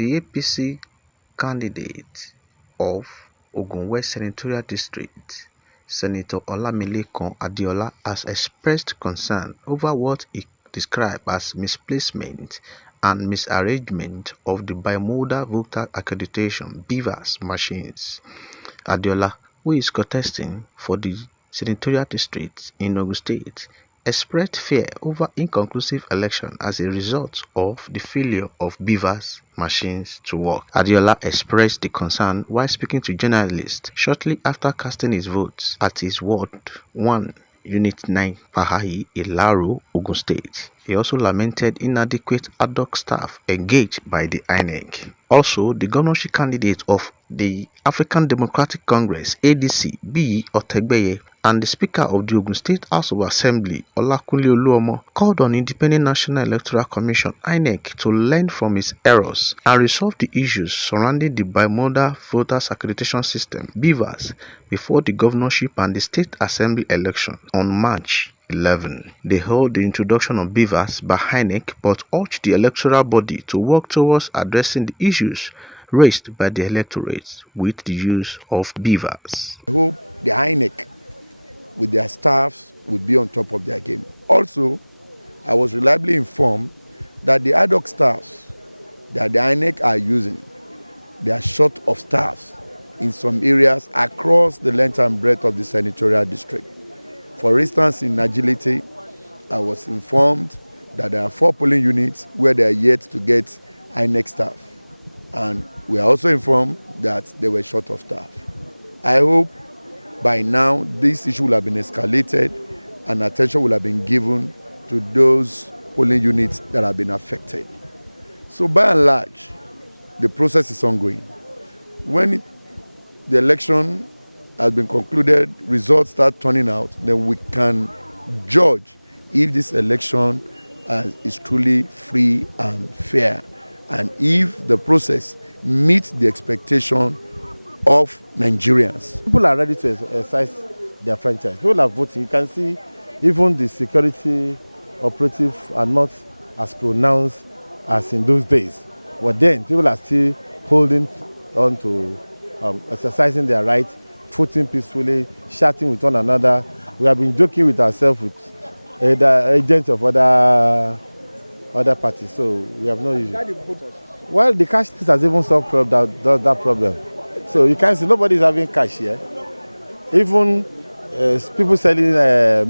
The APC candidate of Ogun West Senatorial District, Senator Olamilekan Adeola, has expressed concern over what he described as misplacement and misarrangement of the bimodal voter accreditation (Bvas) machines. Adeola, who is contesting for the senatorial district in Ogun State, expressed fear over inconclusive election as a result of the failure of Bvas machines to work. Adeola expressed the concern while speaking to journalists shortly after casting his votes at his Ward 1, Unit 9, Pahahi, Ilaro, Ogun State. He also lamented inadequate ad hoc staff engaged by the INEC. Also, the governorship candidate of the African Democratic Congress (ADC), B. Otegbeye, and the Speaker of the Ogun State House of Assembly, Olakunle Oluomo, called on Independent National Electoral Commission (INEC) to learn from its errors and resolve the issues surrounding the bimodal voters accreditation system (Bvas) before the governorship and the state assembly election on March 11. They held the introduction of Bvas by INEC but urged the electoral body to work towards addressing the issues raised by the electorate with the use of Bvas. I hope the INEC with their staffs will be on top of their game. Also, I was reliably informed that the ad hoc staffs that the INEC are using, they are short of staffs in some areas across the length and breadth of the senatorial district. For instance, in Agility, I was informed that there are 4 polling units where they are yet to get INEC staff. And we are also informed that they were short of staff. I hope by now this issue will have been escalated and attention will have been given to those polling units that have been affected. So by and large, the process is ongoing. When the election has been concluded, results start turning out, then we can judge if this election is truly free and fair, and if the process meets the expectation of Nigerians. People are ready to exercise their franchise. People are voting. You can see even the security operatives are not as pronounced as in those days. But then people are still holding on to exercising their rights, voting peacefully, chatting with one another. We have been joking with ourselves with the agents of other parties, so we have no issue. Well, the cashless has even solved that problem. So you can see nobody is having cash here. Even people selling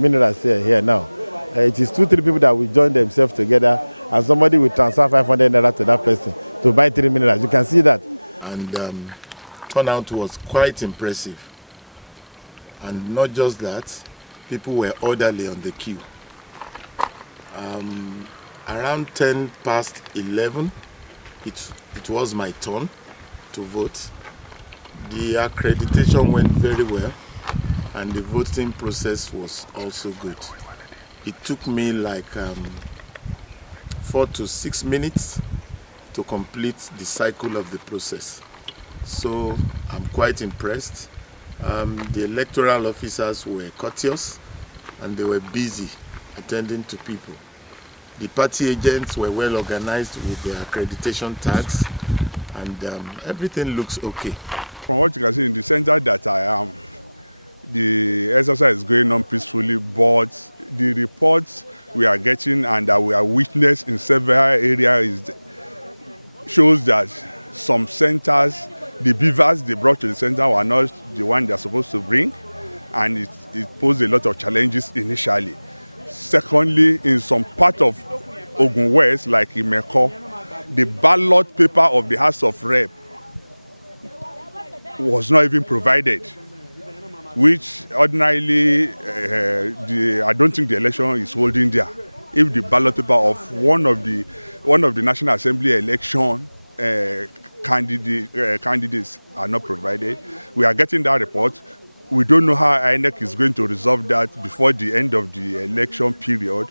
minerals here now. It is 2-3 people that will join themselves together, and somebody will transfer 500 naira to that person to buy 3 minerals. You can see that. And turnout was quite impressive. And not just that, people were orderly on the queue. Around 11:10, it was my turn to vote. The accreditation went very well, and the voting process was also good. It took me like 4 to 6 minutes to complete the cycle of the process. So I'm quite impressed. The electoral officers were courteous and they were busy attending to people. The party agents were well organized with their accreditation tags, and everything looks okay. From what you can see in the center that I am, the exercise is going on peacefully, but the reports we are getting and that we are witness in several areas shows that some centers, the Bvas they brought to the center were not the one they're supposed to bring, and it posed a lot of challenges initially. Secondly, in some part of Ogun West, like in Meko, the ballot paper of the House of Rep was not even provided, which ordinarily I don't think the election is holding there. If the ballot paper of one of the National Assembly election candidates are not provided, we are getting that report. We don't know how INEC is going to resolve that before the end of the election period.